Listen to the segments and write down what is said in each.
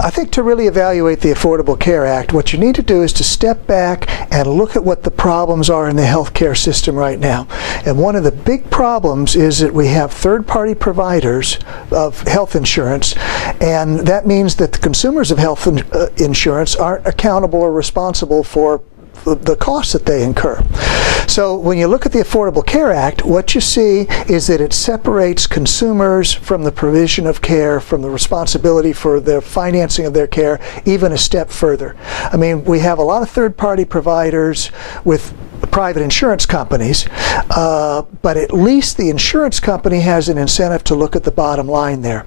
I think to really evaluate the Affordable Care Act, what you need to do is to step back and look at what the problems are in the healthcare system right now. And one of the big problems is that we have third-party providers of health insurance, and that means that the consumers of health insurance aren't accountable or responsible for the costs that they incur. So when you look at the Affordable Care Act, what you see is that it separates consumers from the provision of care, from the responsibility for the financing of their care, even a step further. I mean, we have a lot of third-party providers with private insurance companies, but at least the insurance company has an incentive to look at the bottom line there.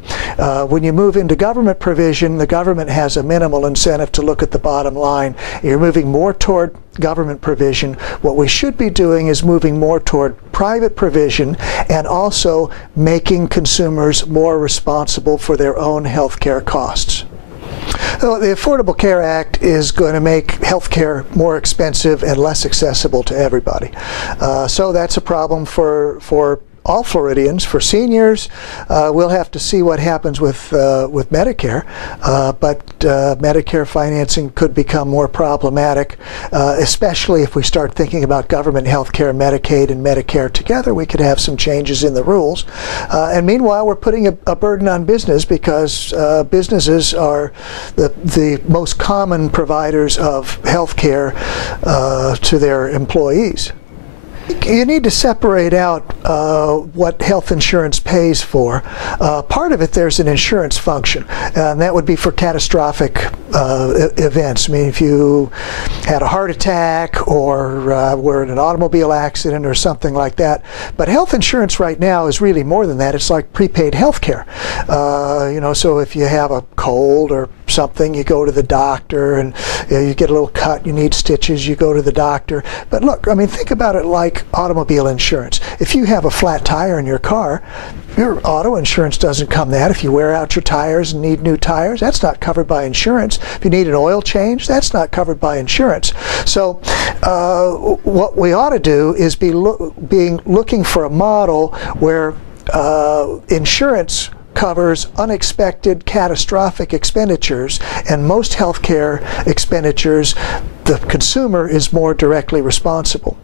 When you move into government provision, the government has a minimal incentive to look at the bottom line. You're moving more toward government provision. What we should be doing is moving more toward private provision and also making consumers more responsible for their own health care costs. So the Affordable Care Act is going to make health care more expensive and less accessible to everybody. So that's a problem for all Floridians. For seniors, we'll have to see what happens with Medicare, but Medicare financing could become more problematic, especially if we start thinking about government health care, Medicaid and Medicare together. We could have some changes in the rules. And meanwhile, we're putting a burden on business because businesses are the most common providers of health care to their employees. You need to separate out what health insurance pays for. Part of it, there's an insurance function, and that would be for catastrophic events. I mean, if you had a heart attack or were in an automobile accident or something like that. But health insurance right now is really more than that. It's like prepaid health care. You know, so if you have a cold or something, you go to the doctor, and you get a little cut, you need stitches, you go to the doctor. But look, I mean, think about it like automobile insurance. If you have a flat tire in your car, your auto insurance doesn't cover that. If you wear out your tires and need new tires, that's not covered by insurance. If you need an oil change, that's not covered by insurance. So what we ought to do is be looking for a model where insurance covers unexpected catastrophic expenditures, and most healthcare expenditures, the consumer is more directly responsible.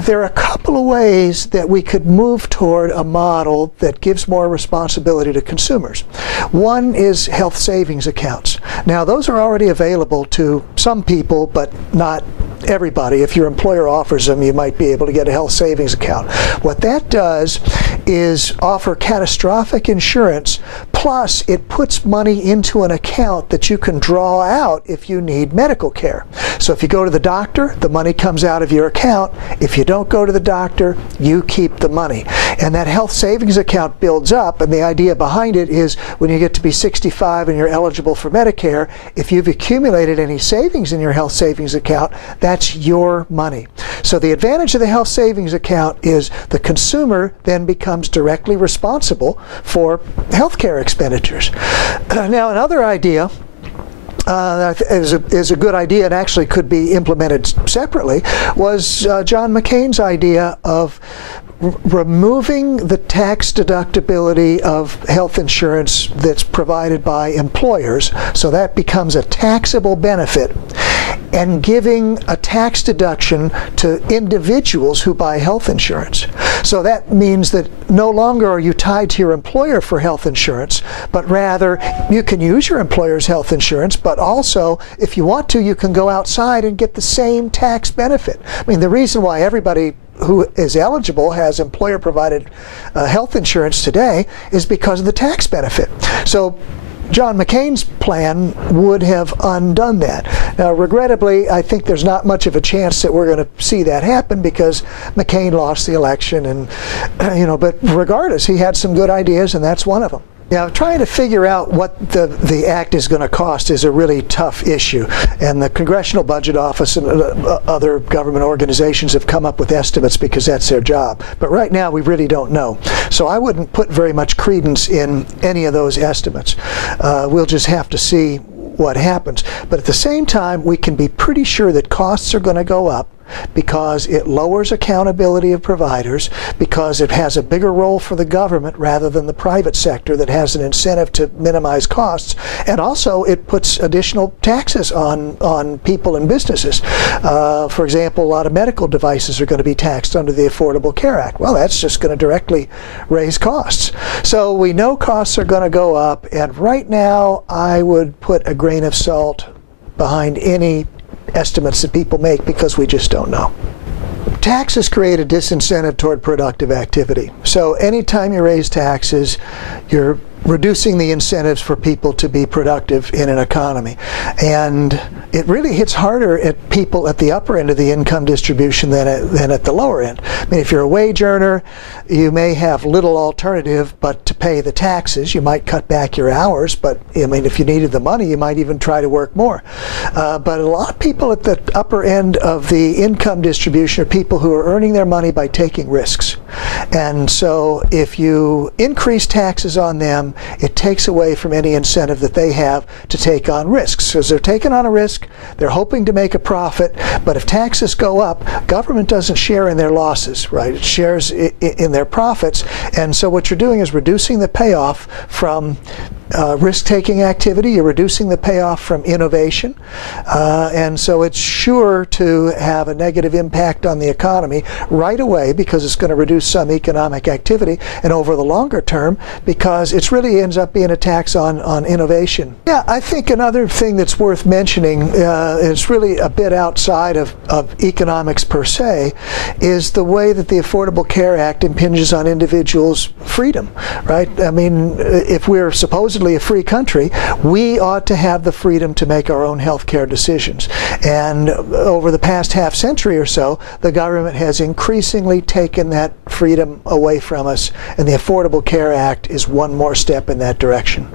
There are a couple of ways that we could move toward a model that gives more responsibility to consumers. One is health savings accounts. Now, those are already available to some people, but not everybody. If your employer offers them, you might be able to get a health savings account. What that does is offer catastrophic insurance, plus it puts money into an account that you can draw out if you need medical care. So if you go to the doctor, the money comes out of your account. If you don't go to the doctor, you keep the money. And that health savings account builds up, and the idea behind it is when you get to be 65 and you're eligible for Medicare, if you've accumulated any savings in your health savings account, that's your money. So the advantage of the health savings account is the consumer then becomes directly responsible for healthcare expenditures. Now, another idea is a good idea and actually could be implemented separately was John McCain's idea of removing the tax deductibility of health insurance that's provided by employers, so that becomes a taxable benefit, and giving a tax deduction to individuals who buy health insurance. So that means that no longer are you tied to your employer for health insurance, but rather you can use your employer's health insurance, but also, if you want to, you can go outside and get the same tax benefit. I mean, the reason why everybody who is eligible has employer-provided health insurance today is because of the tax benefit. So John McCain's plan would have undone that. Now, regrettably, I think there's not much of a chance that we're going to see that happen because McCain lost the election, and but regardless, he had some good ideas, and that's one of them. Now, trying to figure out what the act is going to cost is a really tough issue, and the Congressional Budget Office and other government organizations have come up with estimates because that's their job. But right now, we really don't know. So I wouldn't put very much credence in any of those estimates. We'll just have to see what happens. But at the same time, we can be pretty sure that costs are going to go up, because it lowers accountability of providers, because it has a bigger role for the government rather than the private sector that has an incentive to minimize costs, and also it puts additional taxes on people and businesses. For example, a lot of medical devices are going to be taxed under the Affordable Care Act. Well, that's just going to directly raise costs. So we know costs are going to go up, and right now I would put a grain of salt behind any estimates that people make because we just don't know. Taxes create a disincentive toward productive activity. So anytime you raise taxes, you're reducing the incentives for people to be productive in an economy. And it really hits harder at people at the upper end of the income distribution than at the lower end. I mean, if you're a wage earner, you may have little alternative but to pay the taxes. You might cut back your hours, but I mean, if you needed the money, you might even try to work more. But a lot of people at the upper end of the income distribution are people who are earning their money by taking risks. And so if you increase taxes on them, it takes away from any incentive that they have to take on risks. Because they're taking on a risk, they're hoping to make a profit, but if taxes go up, government doesn't share in their losses, right? It shares in their profits. And so what you're doing is reducing the payoff from risk-taking activity. You're reducing the payoff from innovation, and so it's sure to have a negative impact on the economy right away because it's going to reduce some economic activity, and over the longer term because it really ends up being a tax on innovation. Yeah, I think another thing that's worth mentioning, is really a bit outside of economics per se, is the way that the Affordable Care Act impinges on individuals' freedom, right? I mean, if we're supposedly a free country, we ought to have the freedom to make our own health care decisions. And over the past half century or so, the government has increasingly taken that freedom away from us, and the Affordable Care Act is one more step in that direction.